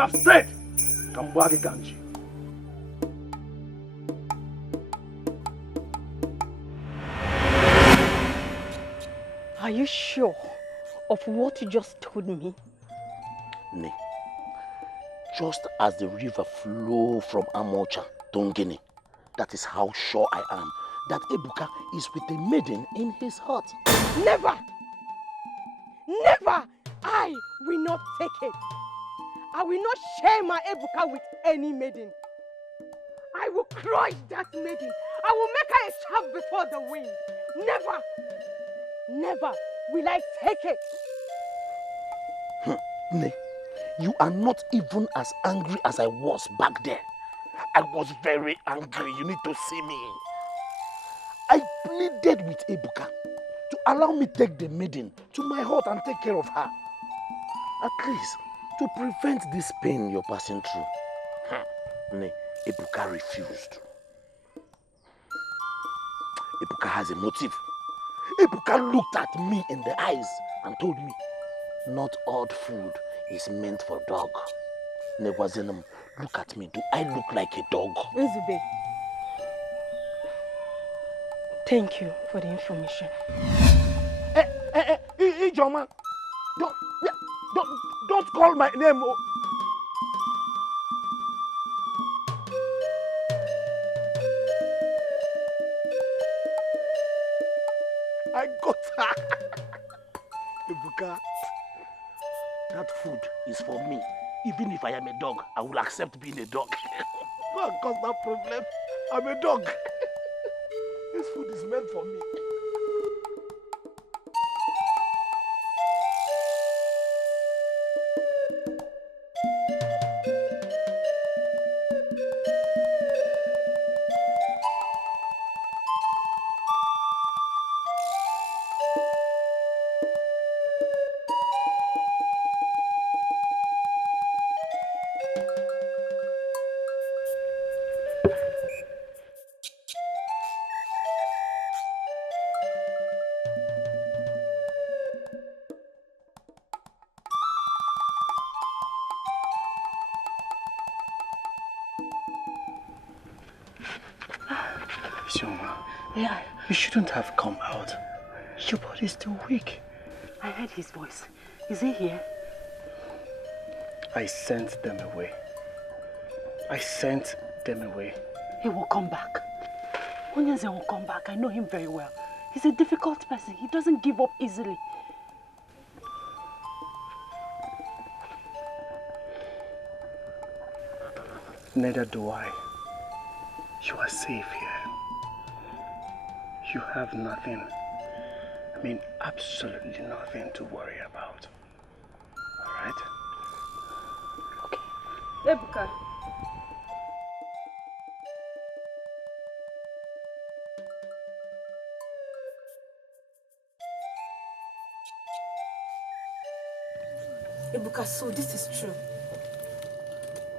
have said, Kambwagi Ganji. Are you sure of what you just told me? Ne. Just as the river flows from Amocha to Ngini, that is how sure I am that Ebuka is with a maiden in his heart. Never! Never! I will not take it. I will not share my Ebuka with any maiden. I will crush that maiden. I will make her a shaft before the wind. Never! Never will I take it. Ne, you are not even as angry as I was back there. I was very angry. You need to see me. I pleaded with Ebuka to allow me take the maiden to my hut and take care of her. At least to prevent this pain you're passing through. Ne, Ebuka refused. Ebuka has a motive. Ebuka looked at me in the eyes and told me, not all food is meant for dog. Newazenum, look at me. Do I look like a dog? Nzube, thank you for the information. Ijoma, don't call my name. I got her. Ebuka, that food is for me. Even if I am a dog, I will accept being a dog. Don't cause that problem. I'm a dog. This food is meant for me. Yeah. You shouldn't have come out. Your body is still weak. I heard his voice. Is he here? I sent them away. He will come back. Onyenze will come back. I know him very well. He's a difficult person. He doesn't give up easily. Neither do I. You are safe here. You have nothing. I mean, absolutely nothing to worry about. Alright? Okay. Ebuka. Ebuka, so this is true.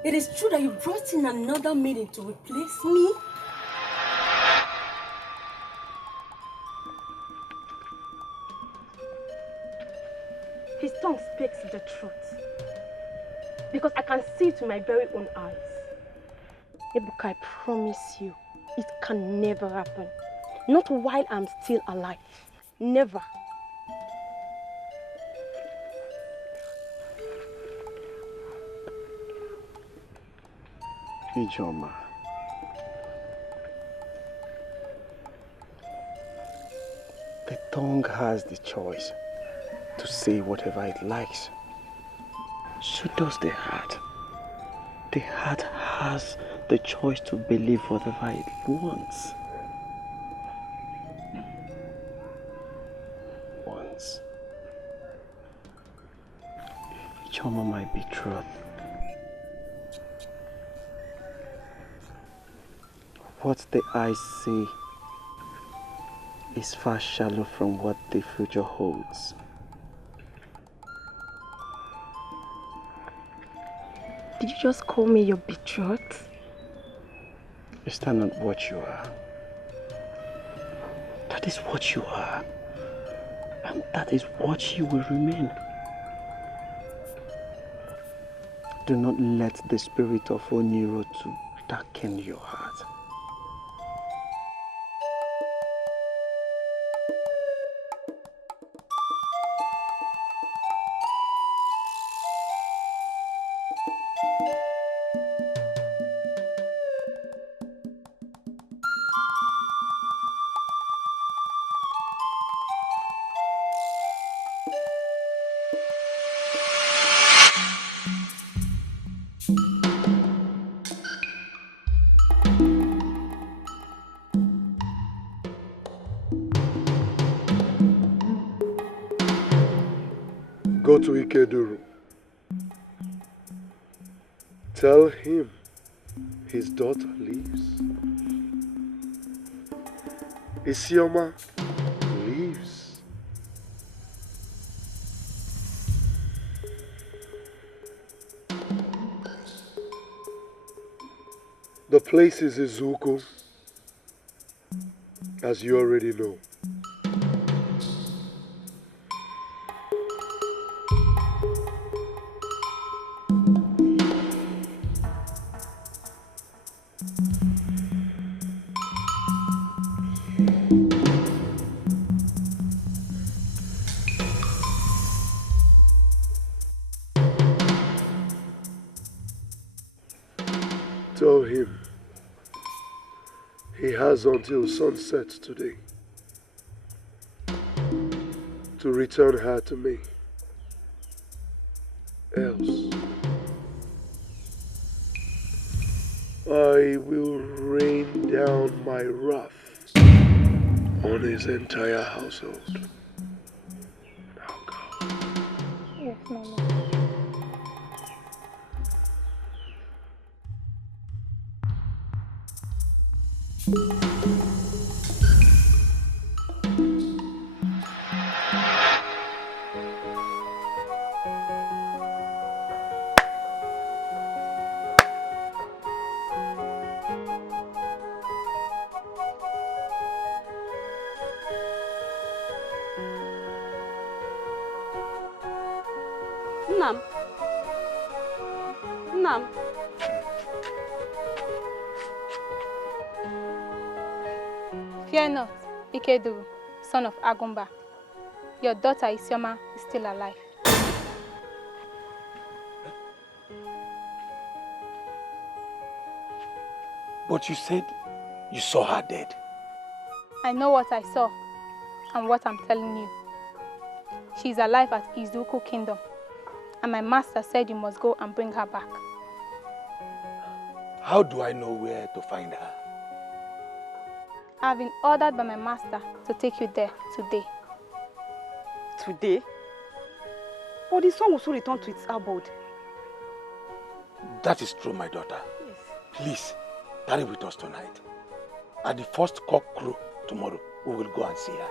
It is true that you brought in another maiden to replace me? His tongue speaks the truth. Because I can see it with my very own eyes. Ebuka, I promise you, it can never happen. Not while I'm still alive. Never. Ijoma. The tongue has the choice to say whatever it likes. So does the heart. The heart has the choice to believe whatever it wants. Ijoma might be truth. What the eyes see is far shallow from what the future holds. Did you just call me your betrothed? Is that not what you are? That is what you are. And that is what you will remain. Do not let the spirit of Oniro to darken your heart. Go to Ikeduru. Tell him his daughter leaves. Isioma leaves. The place is Izuku, as you already know. Tell him he has until sunset today to return her to me. Else, I will rain down my wrath on his entire household. Now go. Yes, Mama. Nam. Nam. Fear not, Ikeduru, son of Agumba. Your daughter Isioma is still alive. But you said you saw her dead. I know what I saw and what I'm telling you. She is alive at Izuku Kingdom, and my master said you must go and bring her back. How do I know where to find her? I've been ordered by my master to take you there today. Today? But the son will soon return to its abode. That is true, my daughter. Yes. Please, tarry with us tonight. At the first cock crow tomorrow, we will go and see her.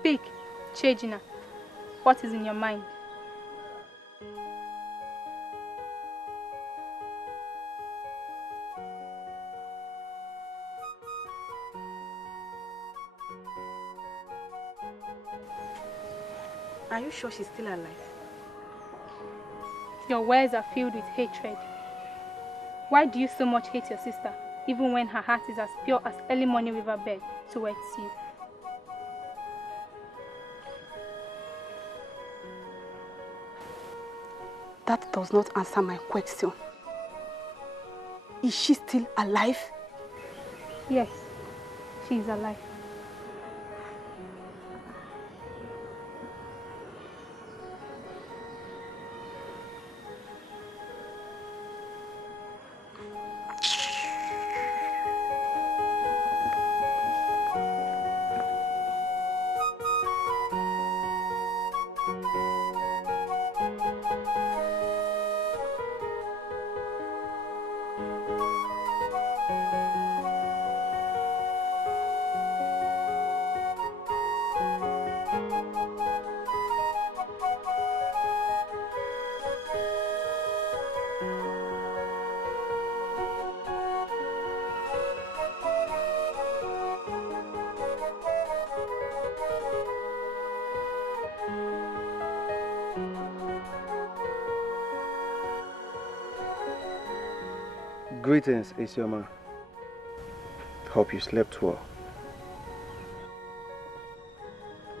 Speak, Chejina. What is in your mind? Are you sure she's still alive? Your words are filled with hatred. Why do you so much hate your sister, even when her heart is as pure as early morning riverbed towards you? That does not answer my question. Is she still alive? Yes, she is alive. Greetings, Isioma. Hope you slept well.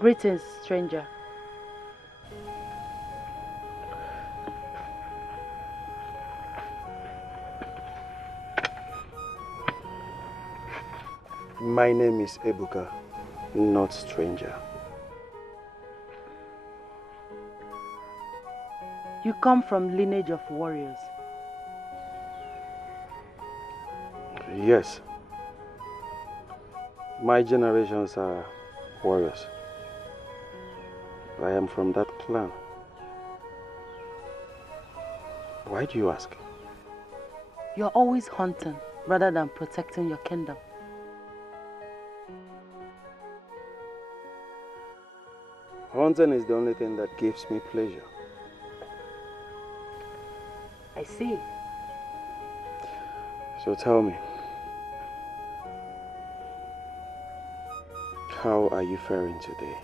Greetings, stranger. My name is Ebuka, not stranger. You come from lineage of warriors. Yes. My generations are warriors. I am from that clan. Why do you ask? You're always hunting rather than protecting your kingdom. Hunting is the only thing that gives me pleasure. I see. So tell me, how are you faring today?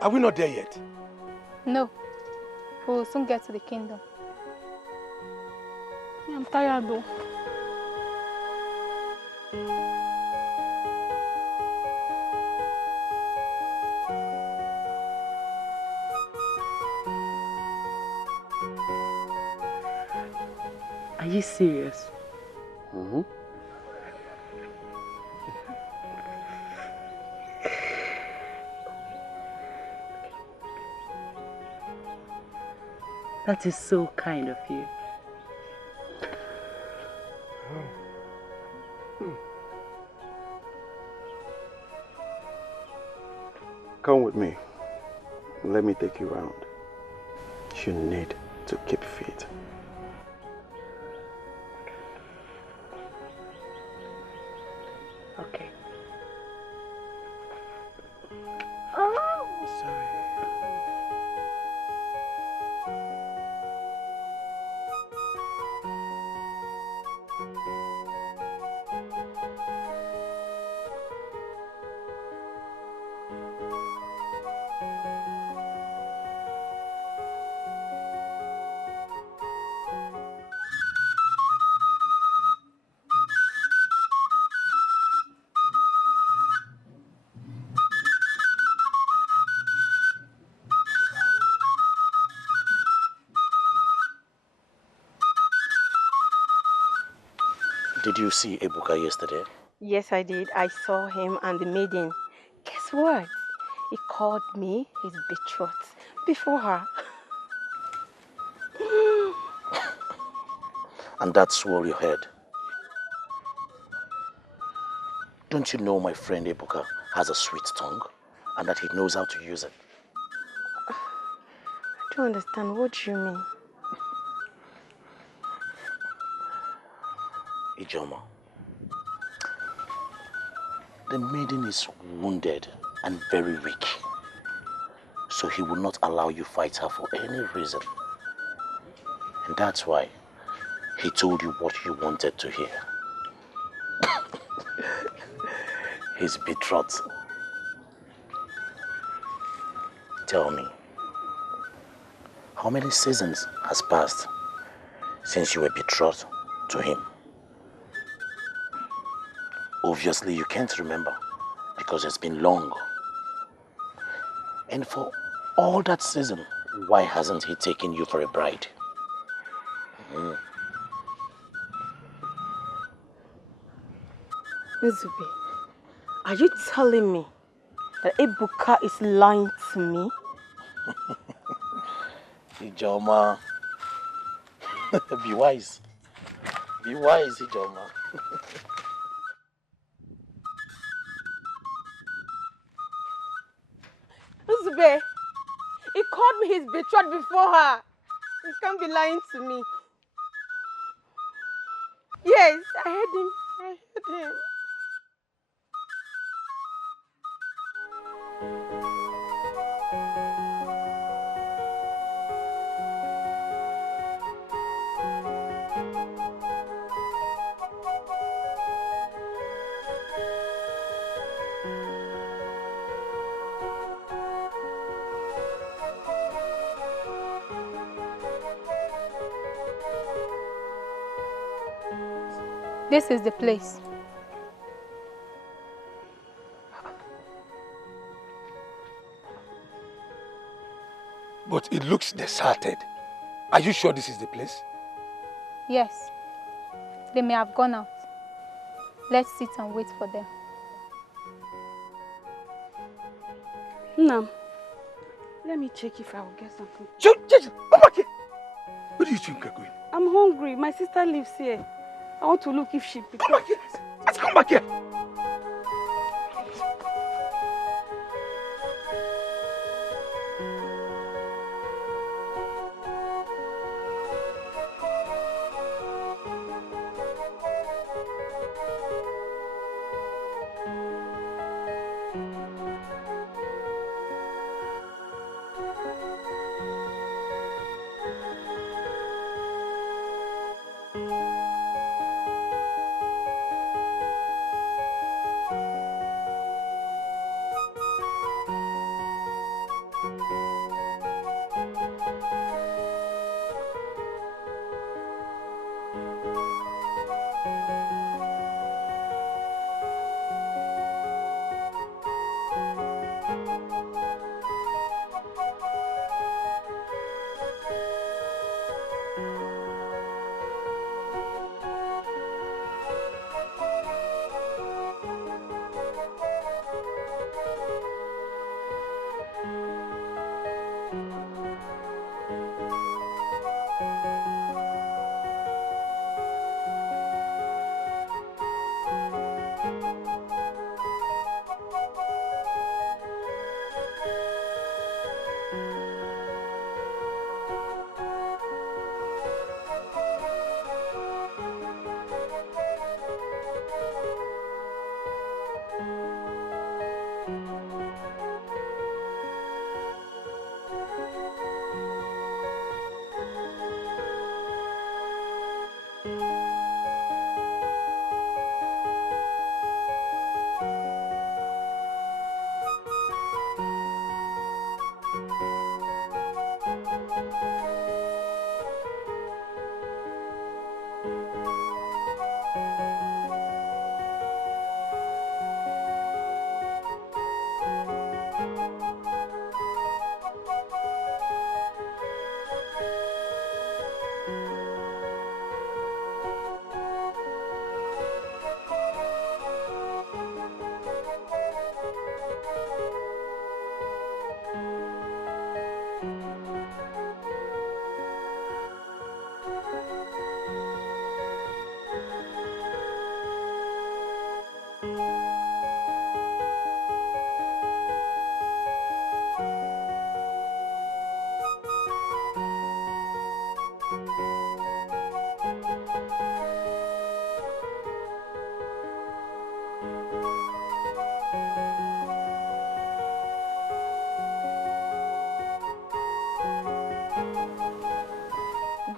Are we not there yet? No. We will soon get to the kingdom. I'm tired though. Are you serious? Mm-hmm. That is so kind of you. Come with me. Let me take you around. You need to keep fit. Okay. Sorry. Did you see Ebuka yesterday? Yes, I did. I saw him and the maiden. Guess what? He called me his betrothed before her. And that swore your head. Don't you know my friend Ebuka has a sweet tongue and that he knows how to use it? I don't understand. What do you mean? Ijoma, the maiden is wounded and very weak. So he will not allow you fight her for any reason. And that's why he told you what you wanted to hear. His betrothed. Tell me, how many seasons has passed since you were betrothed to him? Obviously you can't remember because it's been long. And for all that season, why hasn't he taken you for a bride? Nzube, are you telling me that Ebuka is lying to me? Ijoma, be wise. Be wise, Ijoma. Nzube, he called me his betrothed before her. He can't be lying to me. Yes, I heard him. I heard him. This is the place. But it looks deserted. Are you sure this is the place? Yes. They may have gone out. Let's sit and wait for them. No. Let me check if I will get something. Come back here. Where do you think you're going? I'm hungry. My sister lives here. I want to look if she... Come back here. Let's come back here.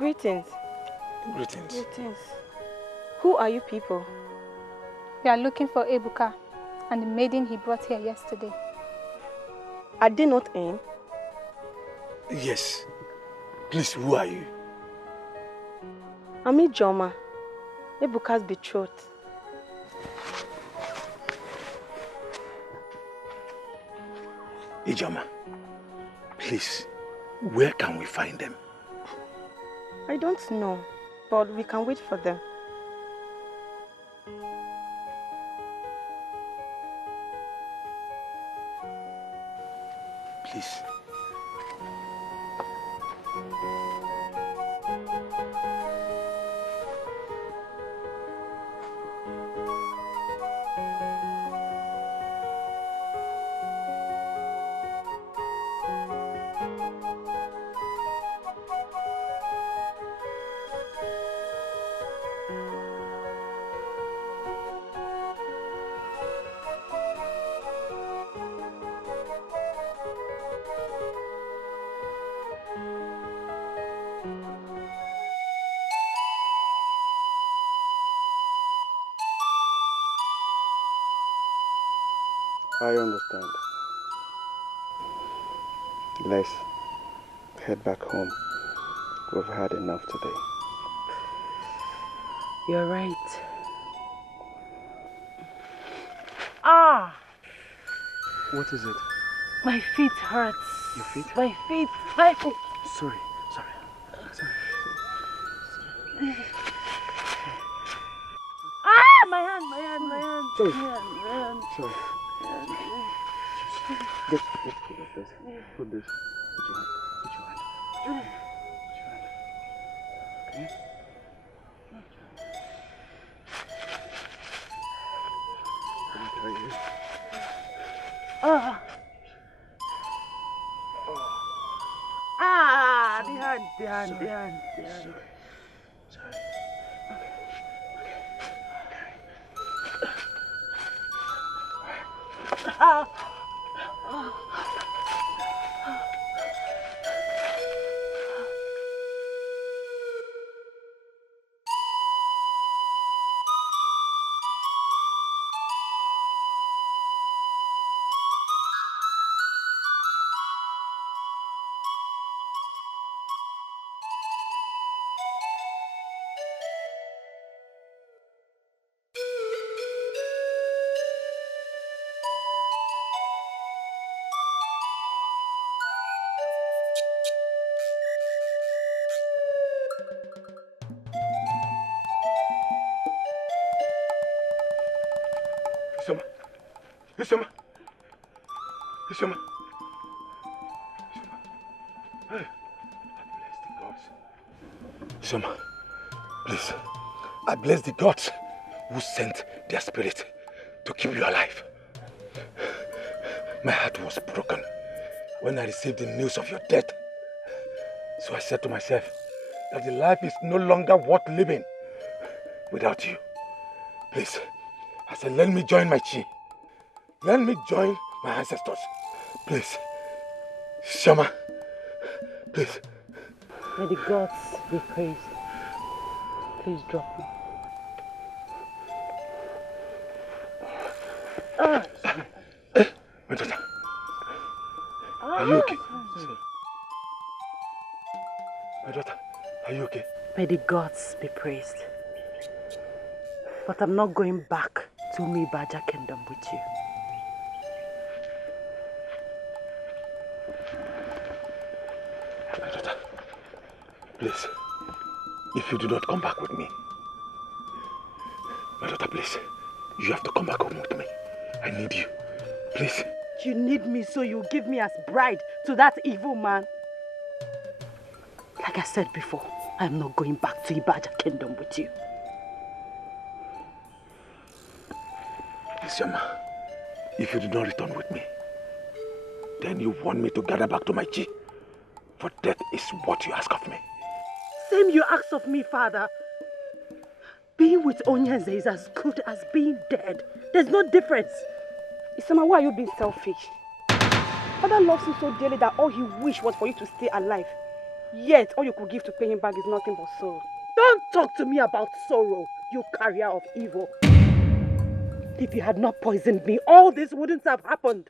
Greetings. Greetings. Greetings. Who are you people? We are looking for Ebuka and the maiden he brought here yesterday. Are they not in? Yes. Please, who are you? I'm Ijoma, Ebuka's betrothed. Ijoma, please, where can we find them? I don't know, but we can wait for them. Please. I understand. Let's head back home. We've had enough today. You're right. Ah! What is it? My feet hurts. Your feet? My feet. Sorry. Ah! My hand. Sorry. My hand. Sorry. Just put this. Put this. Put your hand. Okay? Let me tell you. The hand. Sorry. Isoma. Hey, Isoma, please. I bless the gods who sent their spirit to keep you alive. My heart was broken when I received the news of your death. So I said to myself that the life is no longer worth living without you. Please, I said, let me join my chi. Let me join my ancestors. Please. Shama. Please. May the gods be praised. Please drop me. My daughter. Are you okay? My daughter, are you okay? May the gods be praised. But I'm not going back to Mibaja Kingdom with you. My daughter, please, if you do not come back with me, my daughter, please, you have to come back home with me. I need you. Please. You need me so you give me as bride to that evil man. Like I said before, I'm not going back to Ibaja Kingdom with you. Isioma, if you do not return with me, then you want me to gather back to my chi. For death is what you ask of me. Same you ask of me, father. Being with Onyenze is as good as being dead. There's no difference. Isama, why are you being selfish? Father loves you so dearly that all he wished was for you to stay alive. Yet, all you could give to pay him back is nothing but sorrow. Don't talk to me about sorrow, you carrier of evil. If you had not poisoned me, all this wouldn't have happened.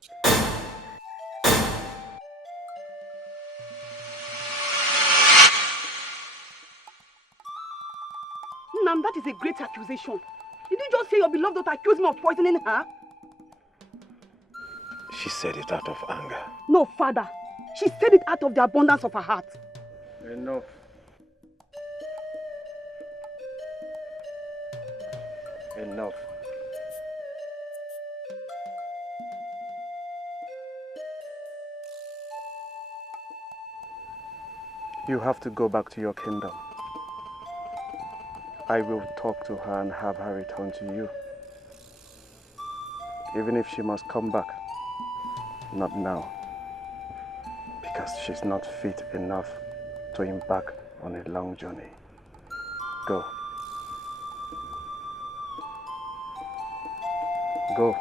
Nam, that is a great accusation. Did you just say your beloved daughter accused me of poisoning her? She said it out of anger. No, father. She said it out of the abundance of her heart. Enough. Enough. You have to go back to your kingdom. I will talk to her and have her return to you. Even if she must come back. Not now. Because she's not fit enough to embark on a long journey. Go. Go.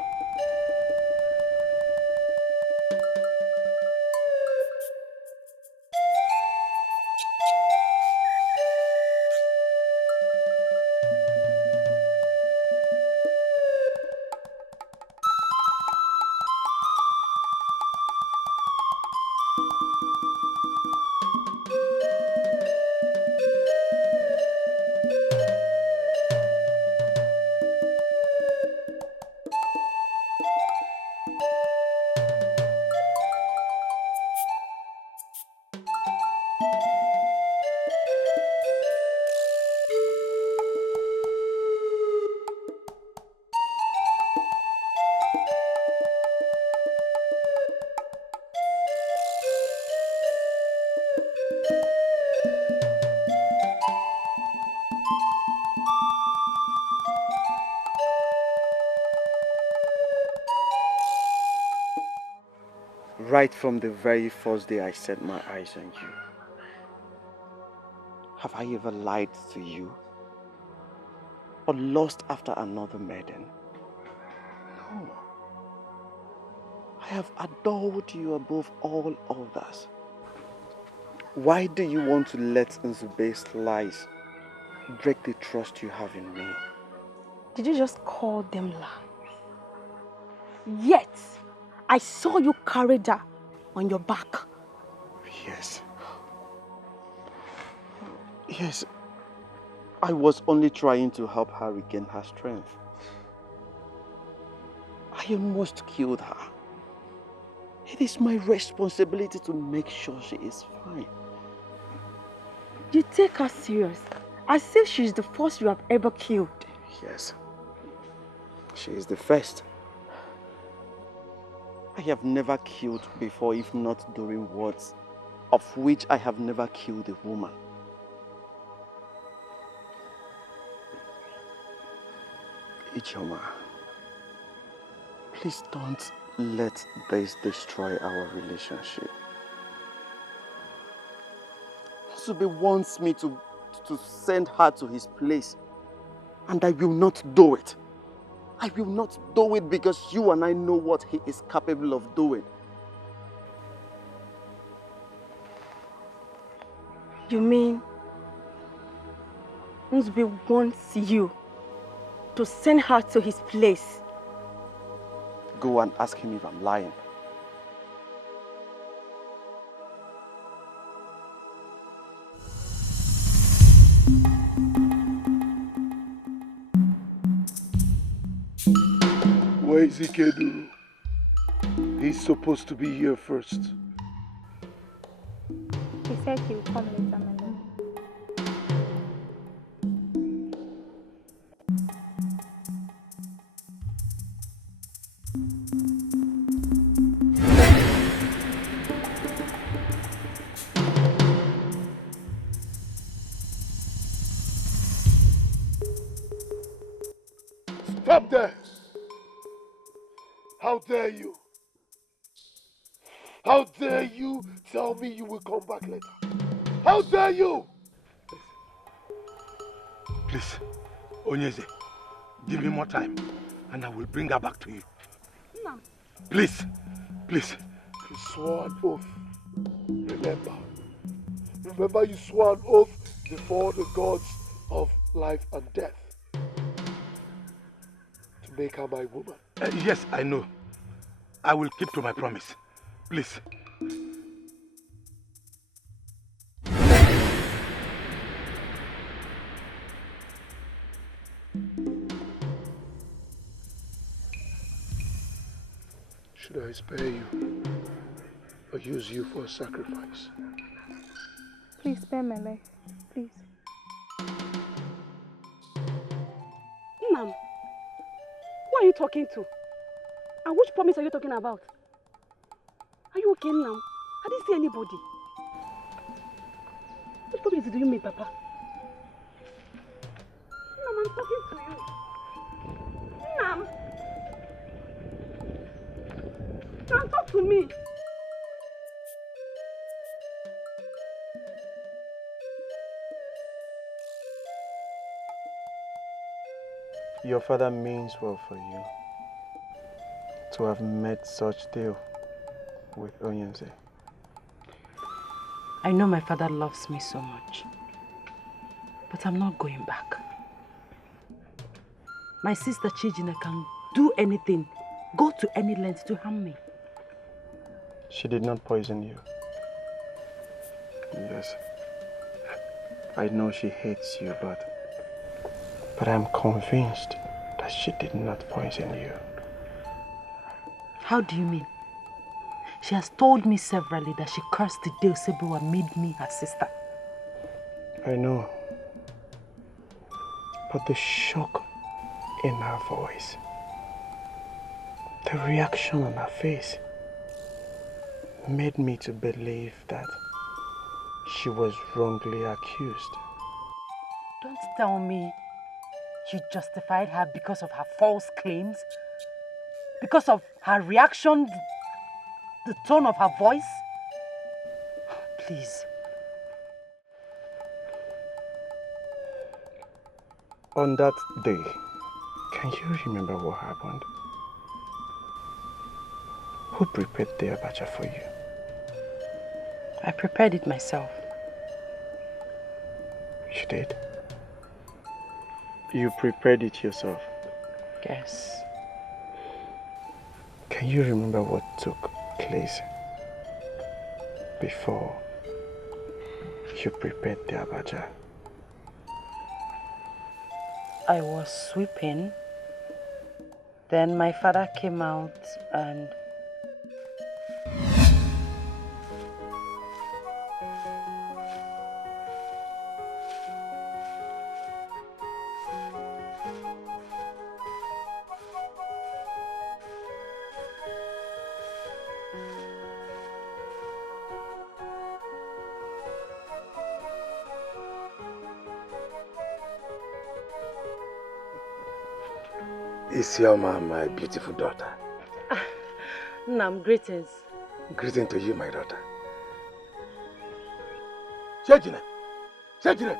Right from the very first day I set my eyes on you. Have I ever lied to you? Or lust after another maiden? No. I have adored you above all others. Why do you want to let Nzube's lies break the trust you have in me? Did you just call them lies? Yet, I saw you carry her on your back. Yes. Yes. I was only trying to help her regain her strength. I almost killed her. It is my responsibility to make sure she is fine. You take her serious, as if she's the first you have ever killed. Yes. She is the first. I have never killed before, if not during wars, of which I have never killed a woman. Ijeoma, please don't let this destroy our relationship. Nzube wants me to send her to his place, and I will not do it. I will not do it because you and I know what he is capable of doing. You mean Nzube wants you to send her to his place? Go and ask him if I'm lying. Where is Ikedu? He's supposed to be here first. He said he will come later, my lord. Stop there! How dare you? How dare you tell me you will come back later? How dare you? Please, Onyeze, give me more time and I will bring her back to you. No. Please, please. You swore an oath. Remember, Remember you swore an oath before the gods of life and death to make her my woman. Yes, I know. I will keep to my promise. Please. Should I spare you or use you for a sacrifice? Please spare my life. Please. Nam, who are you talking to? And which promise are you talking about? Are you okay, Nam? I didn't see anybody. Which promise did you make, Papa? Nam, I'm talking to you. Nam! Nam, talk to me. Your father means well for you to have made such deal with Onyenze. I know my father loves me so much, but I'm not going back. My sister Chijine can do anything, go to any length to harm me. She did not poison you. Yes, I know she hates you, but I'm convinced that she did not poison you. How do you mean? She has told me severally that she cursed the day Osebuwa made me her sister. I know. But the shock in her voice, the reaction on her face, made me to believe that she was wrongly accused. Don't tell me you justified her because of her false claims, because of her reaction, the tone of her voice. Please. On that day, can you remember what happened? Who prepared the abacha for you? I prepared it myself. You did? You prepared it yourself? Yes. Can you remember what took place before you prepared the abacha? I was sweeping. Then my father came out and... Isioma, my beautiful daughter. Nam, greetings. Greeting to you, my daughter. Chejine! Chejine!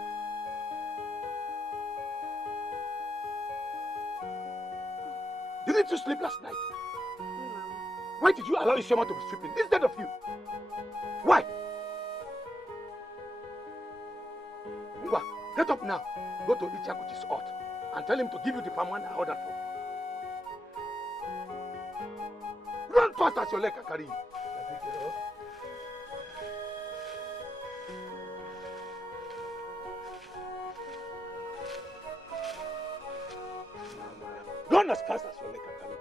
Didn't you sleep last night? Why did you allow Isioma to be sleeping instead of you? Why? Ngwa, get up now. Go to Ichakuchi's hut and tell him to give you the palm one I ordered for. Run fast as your leg can carry you. Run as fast as your leg can carry you.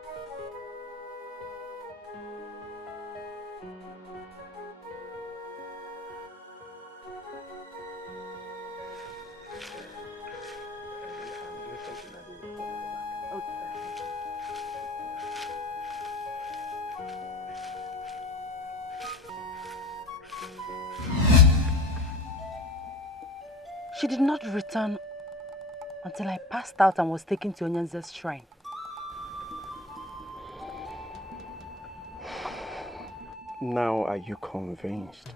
She did not return until I passed out and was taken to Onyenze's shrine. Now are you convinced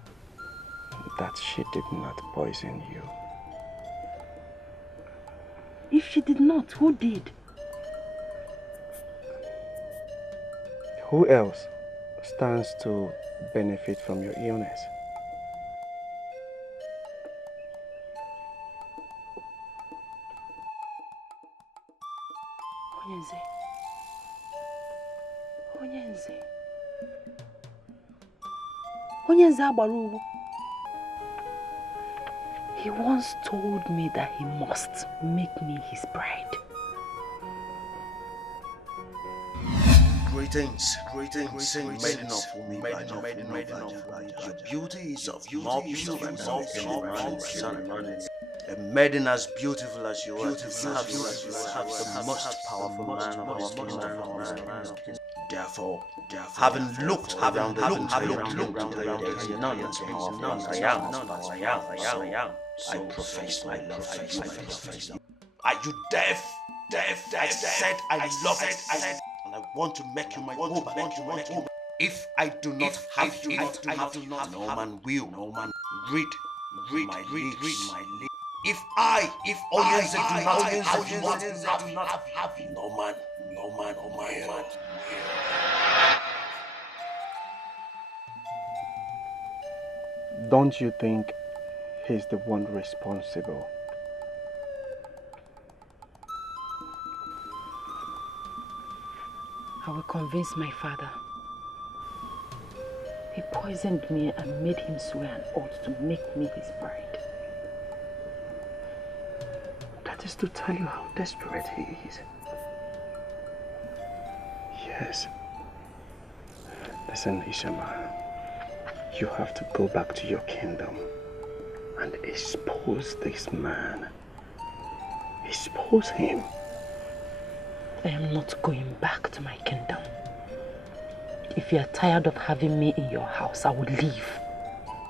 that she did not poison you? If she did not, who did? Who else stands to benefit from your illness? Onyenze agbara ugwu. He once told me that he must make me his bride. Greetings, maiden of Umi, your beauty is of more beautiful than a maiden as beautiful as you are deserves the most powerful man of his kingdom. Therefore, having looked around the there is none as powerful as I am. I profess my love. Are you deaf? I said I love it. And I want to make you my woman. If I do not have you, no man will. Read my lips. If Onyenze do not have you, no man. Don't you think he's the one responsible? I will convince my father. He poisoned me and made him swear an oath to make me his bride. That is to tell you how desperate he is. Yes. Listen, Ishama. You have to go back to your kingdom and expose this man. Expose him. I am not going back to my kingdom. If you are tired of having me in your house, I will leave.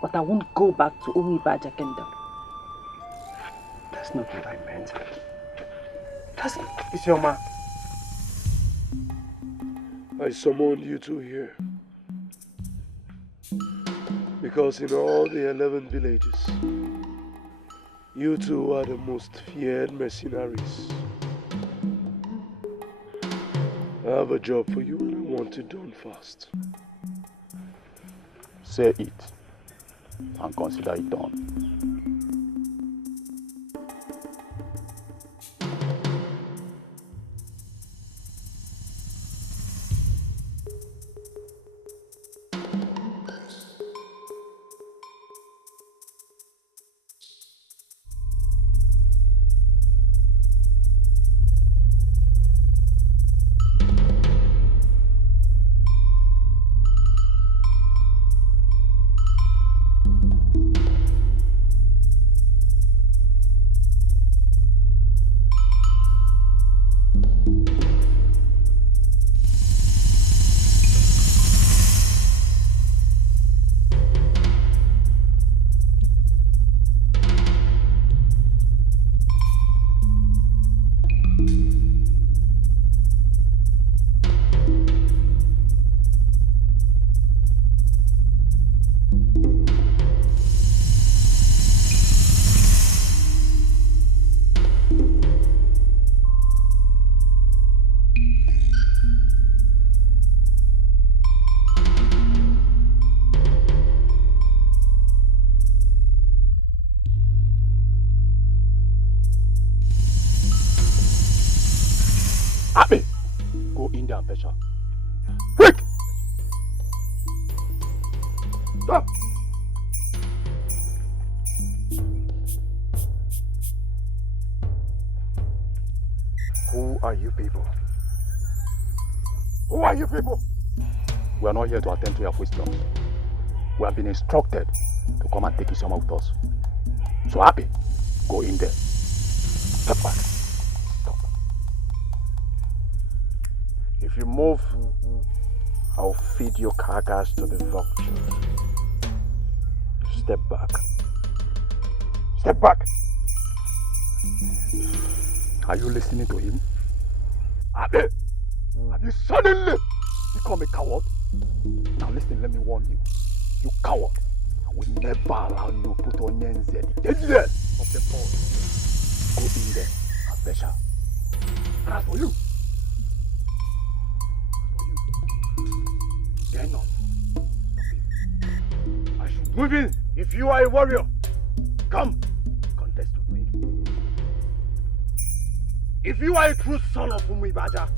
But I won't go back to Umibaja kingdom. That's not what I meant. That's not... Isioma. I summoned you two here because in all the 11 villages, you two are the most feared mercenaries. I have a job for you and I want it done fast. Say it and consider it done. Abi, go in there and fetch her. Quick! Stop! Who are you people? Who are you people? We are not here to attend to your questions. We have been instructed to come and take Isioma with us. So Abi, go in there. Step back. If you move, I'll feed your carcass to the vultures. Step back. Step back! Are you listening to him? Abi! Have you suddenly become a coward? Now listen, let me warn you. You coward. I will never allow you to put Onyenze the deadliest of the four. Go in there and fetch her. And as for you, dare not. I should move in if you are a warrior. Come, contest with me. If you are a true son of Umibaja,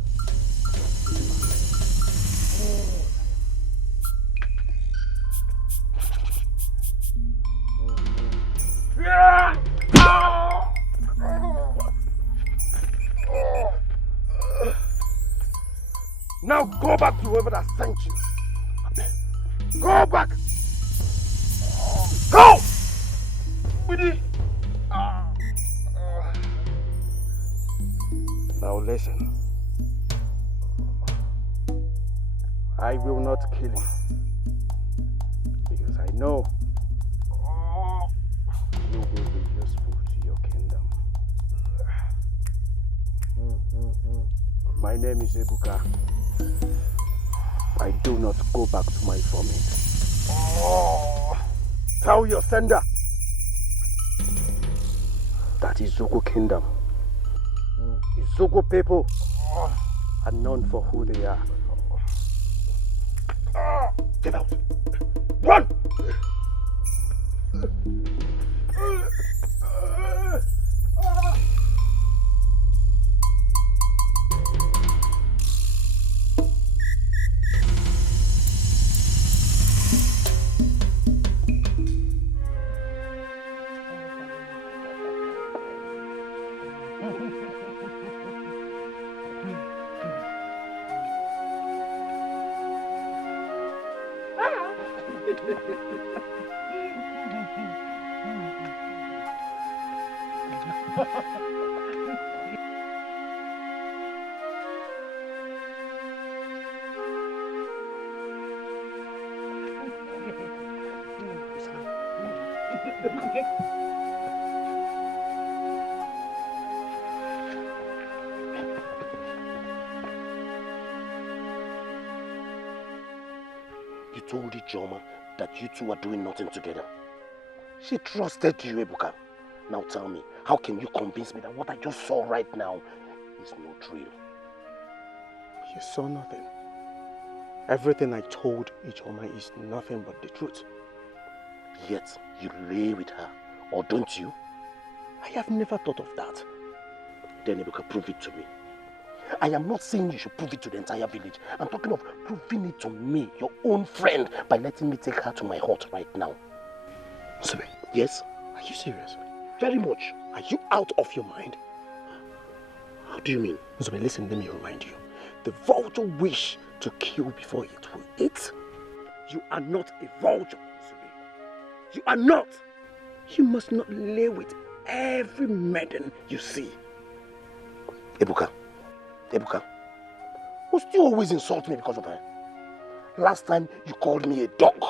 now go back to whoever that sent you. Go back. Go! Now listen. I will not kill you. Because I know you will be useful to your kingdom. My name is Ebuka. I do not go back to my vomit. Tell your sender that Izuku kingdom, Izuku people are known for who they are. Get out! Run! You told Ijoma that you two are doing nothing together. She trusted you, Ebuka. Now tell me, how can you convince me that what I just saw right now is not real? You saw nothing. Everything I told Ijoma is nothing but the truth. Yet you lay with her, or don't you? I have never thought of that. Then Ebuka, prove it to me. I am not saying you should prove it to the entire village. I'm talking of proving it to me, your own friend, by letting me take her to my hut right now. Sube, yes? Are you serious? Very much. Are you out of your mind? How do you mean? Sube, listen, let me remind you. The vulture wish to kill before it will eat. You are not a vulture, Sube. You are not. You must not lay with every maiden you see. Ebuka, must you always insult me because of her? Last time you called me a dog,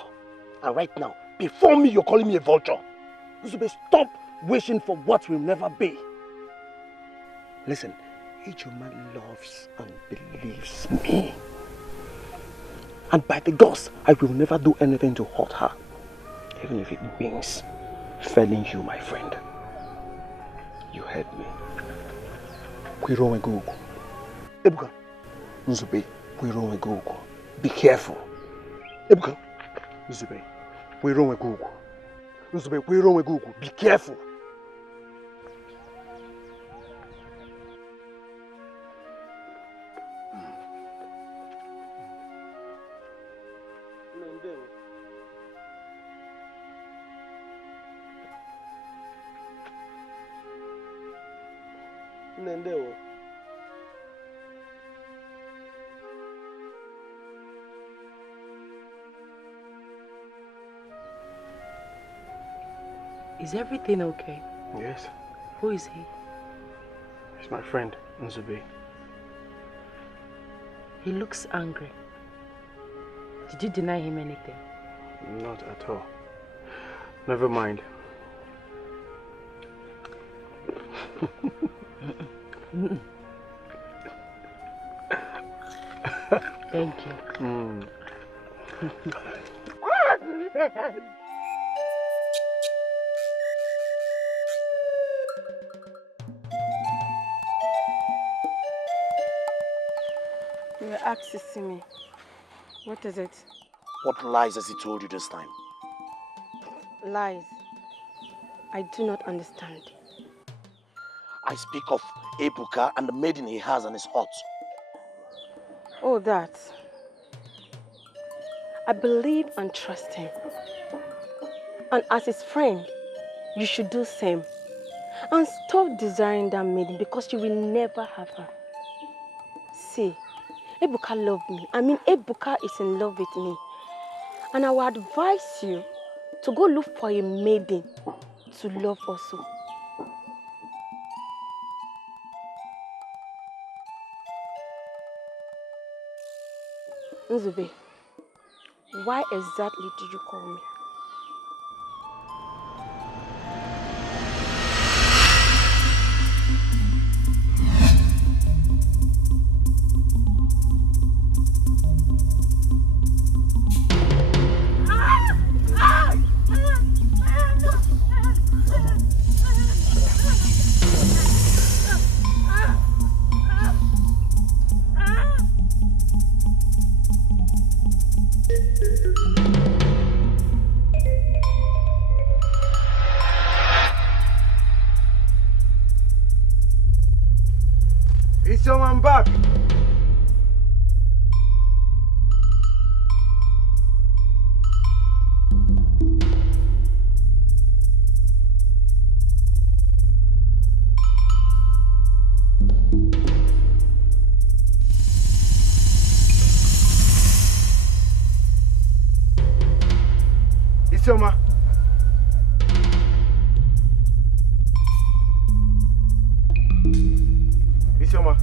and right now, before me, you're calling me a vulture. Zube, stop wishing for what will never be. Listen, Ijoma loves and believes me. And by the gods, I will never do anything to hurt her, even if it means failing you, my friend. You heard me. Ebuka. Nzube, be careful. Ebuka. Nzube, Nzube, be careful. Is everything okay? Yes. Who is he? He's my friend, Nzube. He looks angry. Did you deny him anything? Not at all. Never mind. Thank you. You were asked to see me. What is it? What lies has he told you this time? Lies. I do not understand. I speak of Ebuka and the maiden he has and his hut. Oh, that. I believe and trust him. And as his friend, you should do same. And stop desiring that maiden because you will never have her. See, Ebuka loved me. I mean, Ebuka is in love with me. And I will advise you to go look for a maiden to love also. Nzube, why exactly did you call me? Is your man back? Isioma. Isioma.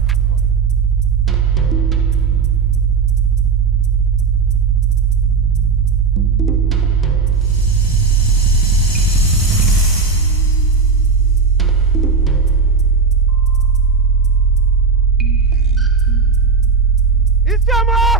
Isioma!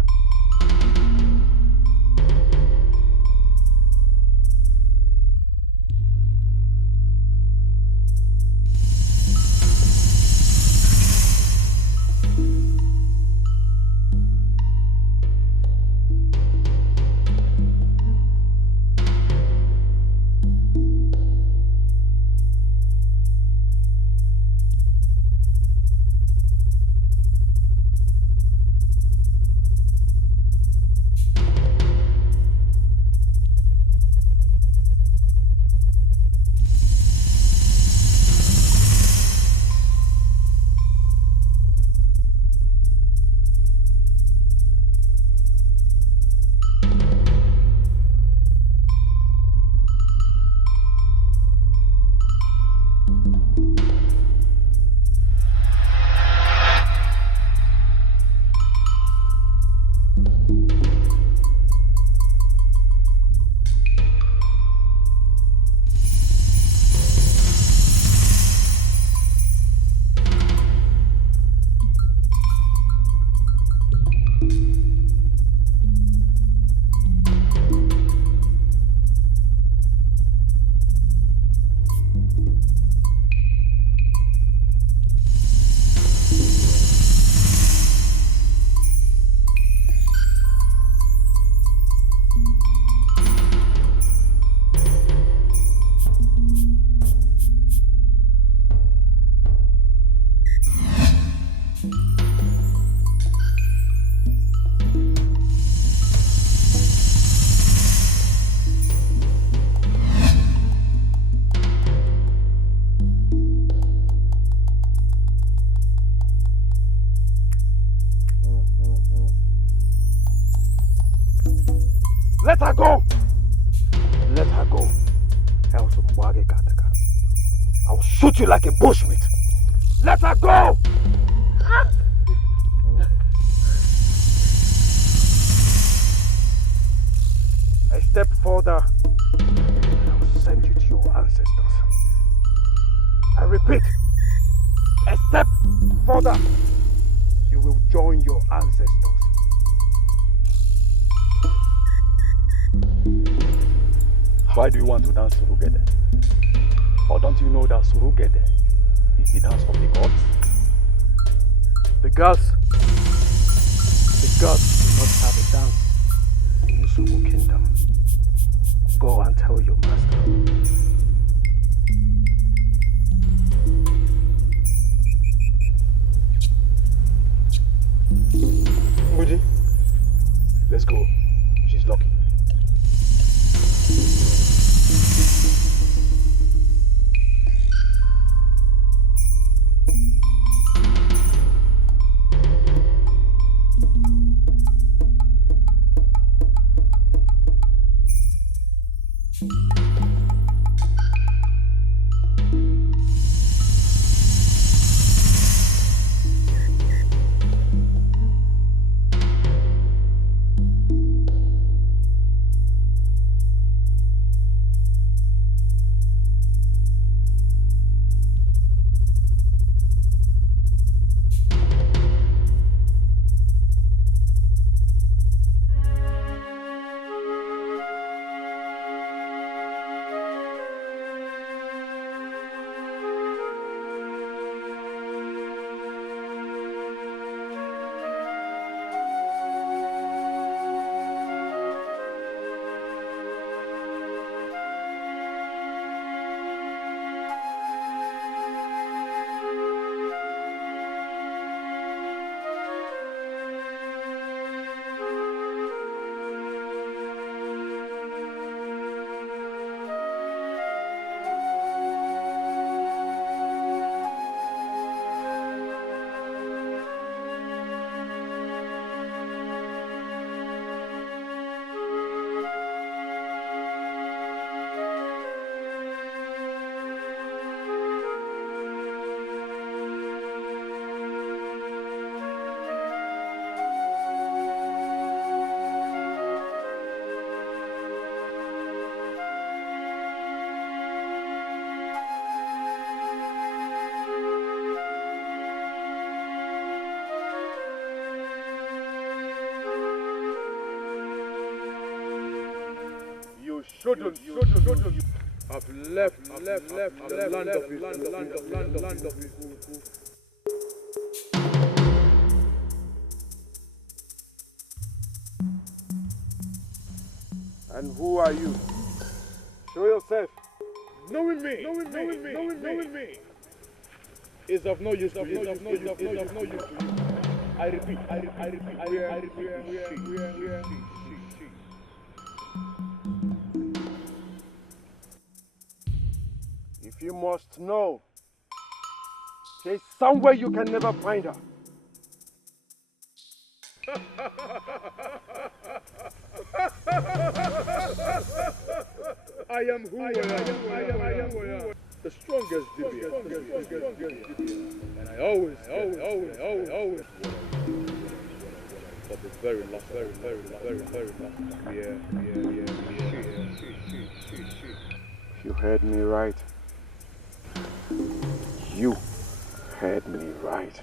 Let her go! Let her go. Else I will shoot you like a bushmeat. Let her go! A step further, I will send you to your ancestors. I repeat, a step further, you will join your ancestors. Why do you want to dance Surugede? Or don't you know that Surugede is the dance of the gods? The gods do not have a dance in Usugu Kingdom. Go and tell your master. shouldn't. I've left the land of his. And who are you? Show yourself. Knowing me is of no use to you. I repeat. If you must know, there's somewhere you can never find her. I am who I am. The strongest Dikeh. And I always. For the very last. Yeah. You heard me right. You heard me right.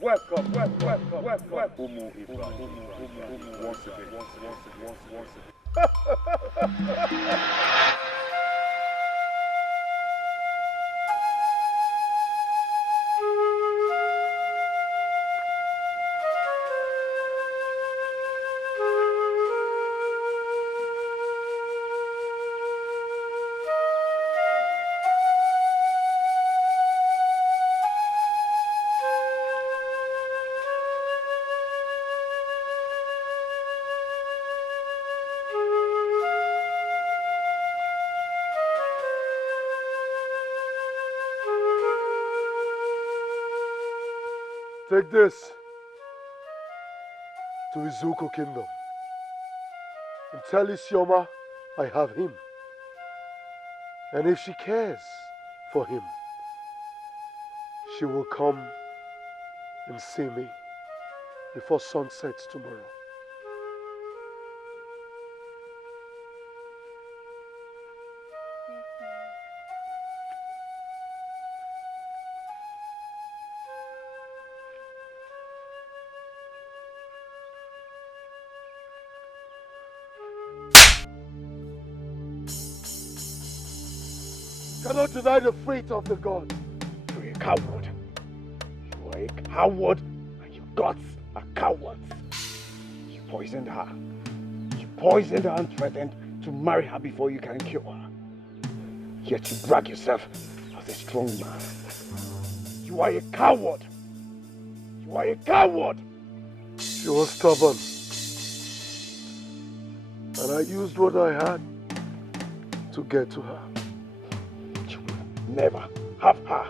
Welcome. Once again. Take this to Izuku Kingdom and tell Isioma I have him. And if she cares for him, she will come and see me before sunset tomorrow. Cannot deny the fate of the gods. You're a coward. You are a coward, and your gods are cowards. You poisoned her. You poisoned her and threatened to marry her before you can kill her. Yet you brag yourself as a strong man. You are a coward. You are a coward. She was stubborn. And I used what I had to get to her. Never have her.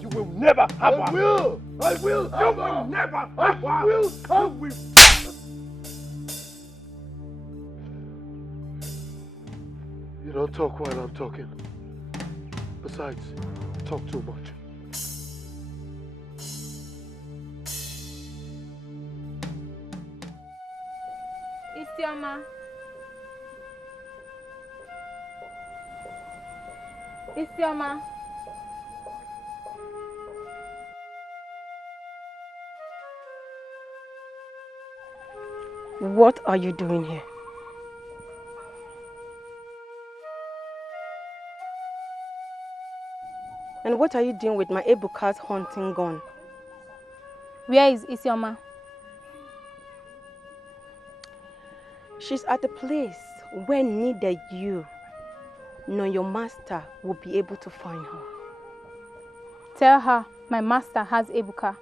You will never have her. I will. You will never have her. I will come with. You don't talk while I'm talking. Besides, you talk too much. Isioma. Isioma. What are you doing here? And what are you doing with my Ebuka's hunting gun? Where is Isioma? She's at a place where neither you nor your master will be able to find her. Tell her my master has Ebuka,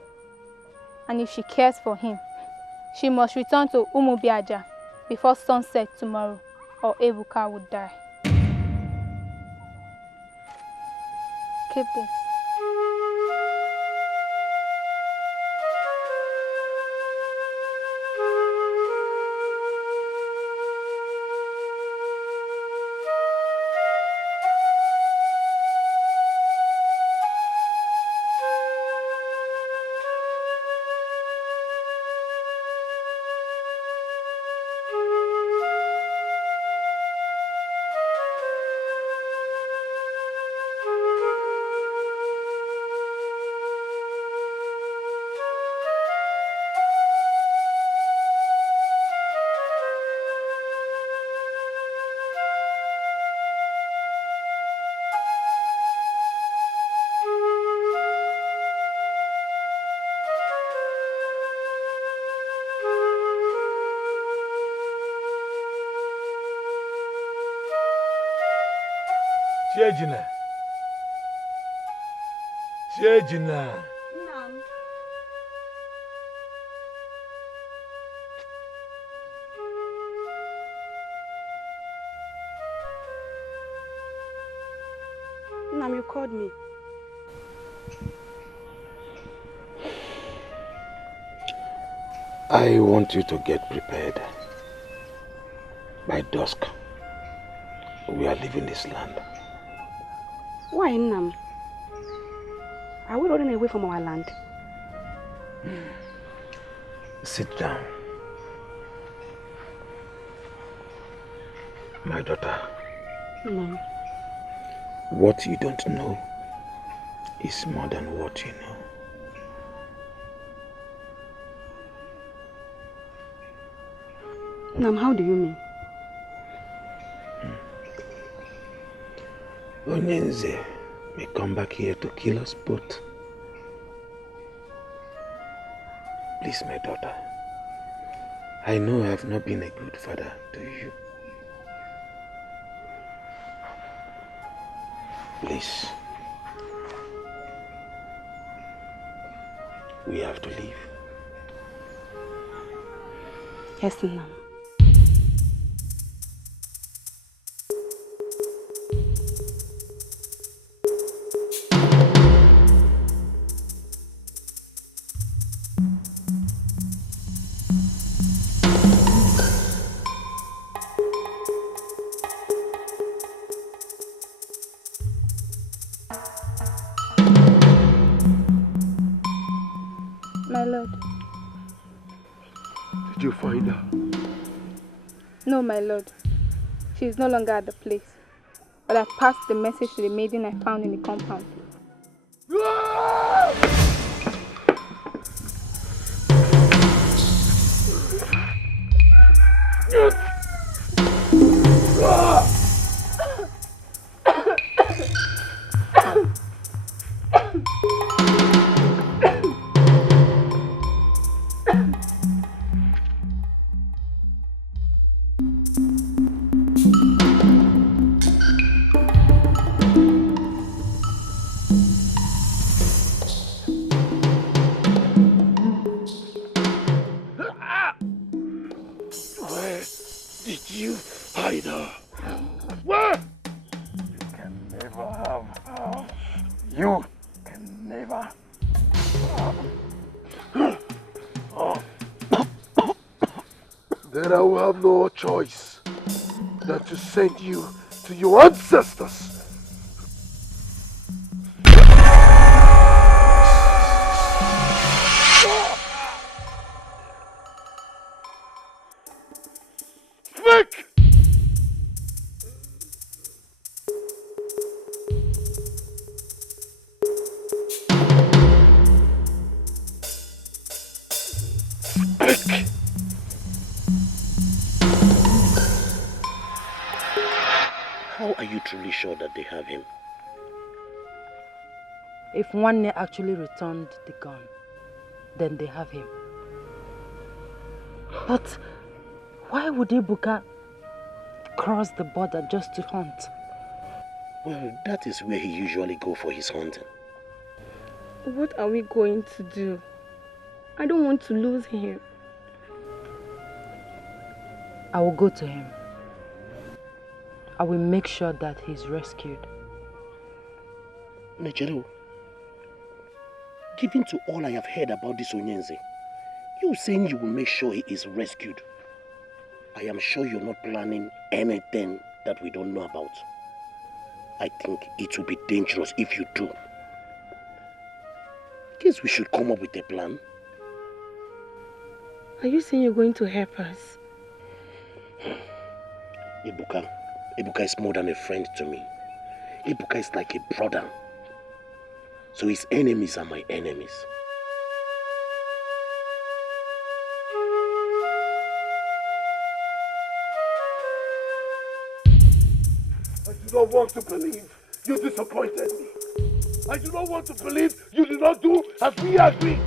and if she cares for him, She must return to Umubiaja before sunset tomorrow, or Ebuka would die. Keep this. Chejina. Chejina. Nam. Nam, you called me. I want you to get prepared. By dusk, we are leaving this land. Why, Nam? Are we running away from our land? Sit down. My daughter. Nam. What you don't know is more than what you know. Nam, how do you mean? Onyenze may come back here to kill us both. Please, my daughter. I know I have not been a good father to you. Please. We have to leave. Yes, Nam. My lord. Did you find her? No, my lord. She is no longer at the place. But I passed the message to the maiden I found in the compound. Where did you hide her? Where? You can never have her. You can never. Then I will have no choice than to send you to your ancestors. Speak! Speak! How are you truly sure that they have him? If Nwanne actually returned the gun, then they have him. But why would Ebuka cross the border just to hunt? Well, that is where he usually goes for his hunting. What are we going to do? I don't want to lose him. I will go to him. I will make sure that he's rescued. Nejero, given to all I have heard about this Onyenze, you saying you will make sure he is rescued. I am sure you're not planning anything that we don't know about. I think it will be dangerous if you do. Guess we should come up with a plan. Are you saying you're going to help us? Ebuka is more than a friend to me. Ebuka is like a brother. So his enemies are my enemies. I do not want to believe you disappointed me. I do not want to believe you did not do as we agreed.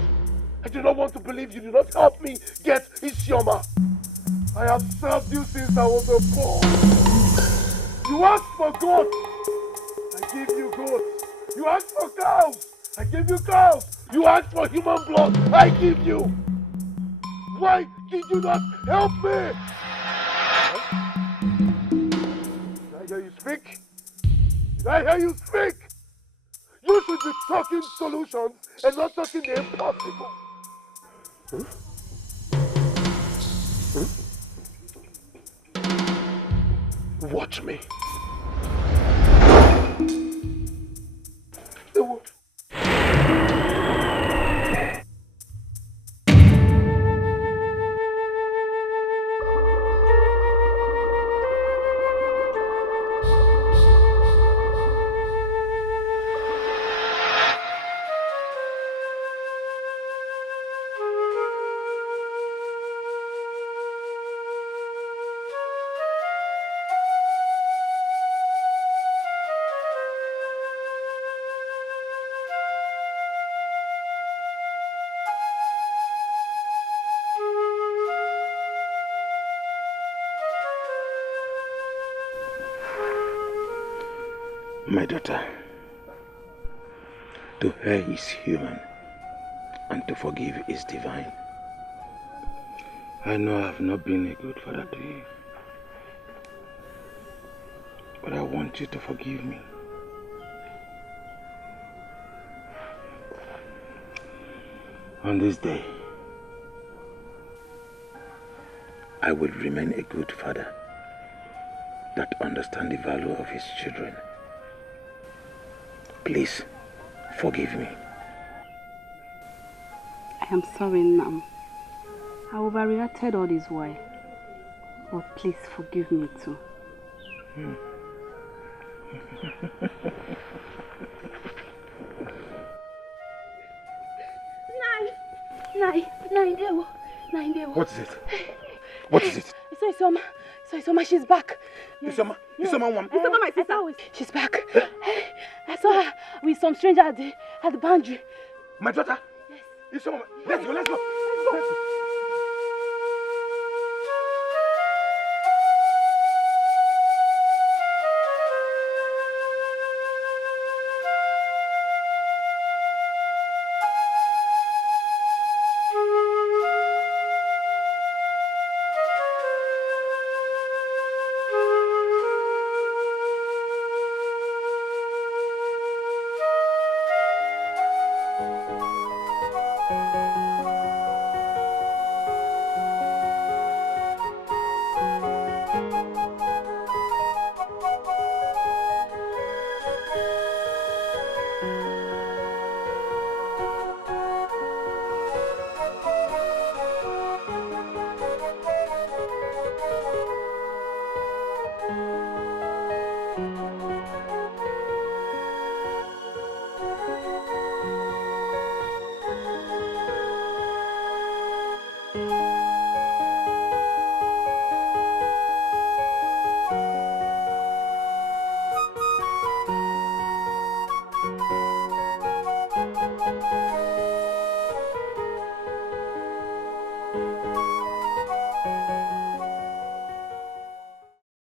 I do not want to believe you did not help me get Isioma. I have served you since I was a boy. You asked for goats. I give you goats. You asked for cows. I give you cows. You asked for human blood. I give you. Why did you not help me? Did I hear you speak? Did I hear you speak? You should be talking solutions and not talking the impossible. Huh? Huh? Watch me. My daughter, to err is human, and to forgive is divine. I know I have not been a good father to you, but I want you to forgive me. On this day, I will remain a good father that understands the value of his children. Please, forgive me. I am sorry, Nam. I overreacted all this while. But please forgive me too. Nine, What is it? What is it? Isoma, she's back. Isoma one. Isoma, my sister. She's back. I saw her with some stranger at the boundary. My daughter? Yes. Isoma, let's go.